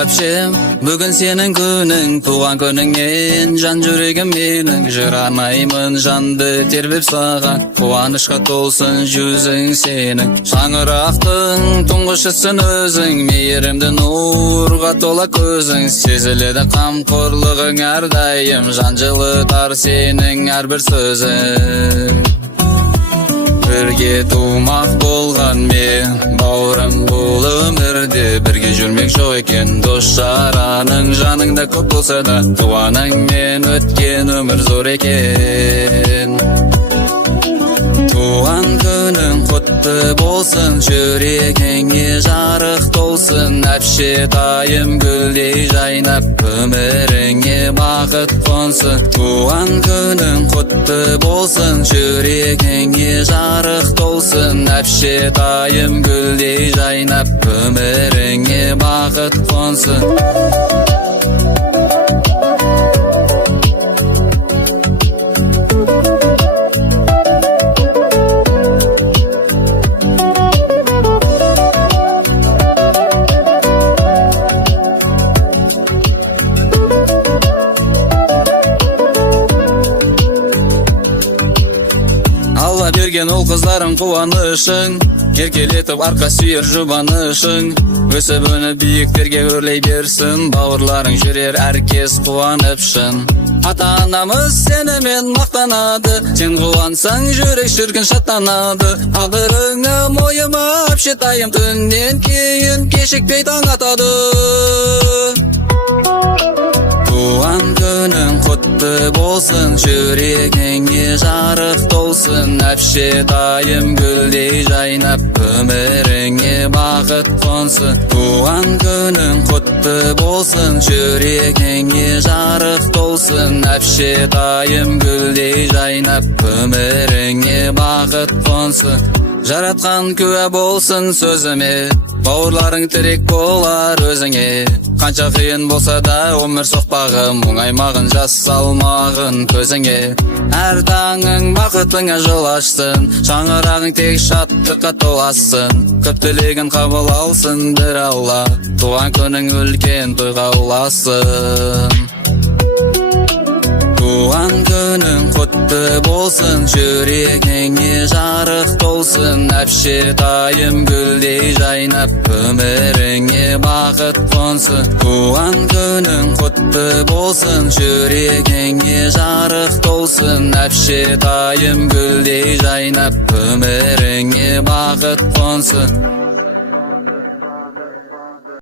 әпшем, бүгін сенің күнің, туған күніңнен жан жүрегім менің, жырамаймын жанды тербеп саған, қуанышқа толсын жүзің сенің. Шаңырақтың тұңғышысың өзің, мейірімді нұрға тола көзің, сезіледі қамқорлығың әрдайым, жан жылытар сенің әрбір сөзің. Бірге тумақ болған мен, бауырым бұл өмірде, бірге жүрмек жоқ екен. Дос жараның жаныңда көп болса да, туғаныңмен өткен өмір зор екен. Туған күнің құтты болсын, жүрегіңе жарық толсын, әпшетайым гүлдей жайнап, өміріңе бақыт қонсын. Туған күнің құтты болсын, жүрегіңе жарық толсын, әпшетайым гүлдей жайнап, өміріңе бақыт қонсын. Алла берген ол қыздарың қуанышың, еркелетіп арқа сүйер жұбанышың, өсіп өніп биіктерге өрлей берсін, бауырларың жүрер әркез қуанып шын. Ата-анамыз сенімен мақтанады, сен қуансаң жүрек шіркін шаттанады. Тағдырыңа мойыма әпшетайым, түннен кейін кешікпей таң атады. Туған күнің құтты болсын, жүрегіңе жарық толсын, әпшетайым гүлдей жайнап, өміріңе бақыт қонсын. Туған күнің құтты болсын, жүрегіңе жарық толсын, әпшетайым гүлдей жайнап, өміріңе бақыт қонсын. Жаратқан куә болсын сөзіме, бауырларың тірек болар өзіңе. Қанша қиын болса да өмір соқпағым, оңаймағын жас салмағын көзіңе. Әр таңың бақытыңа жол ашсын, шаңырағың тек шаттыққа толасын. Көп тілегін қабыл алсын бір Алла, туған күнің үлкен тойға ұласын. Туған күнің құтты болсын, жүрегіңе жарық толсын, әпшетайым гүлдей жайнап, өміріңе бақыт қонсын. Туған күнің құтты болсын, жүрегіңе жарық толсын, әпшетайым гүлдей жайнап, өміріңе бақыт қонсын.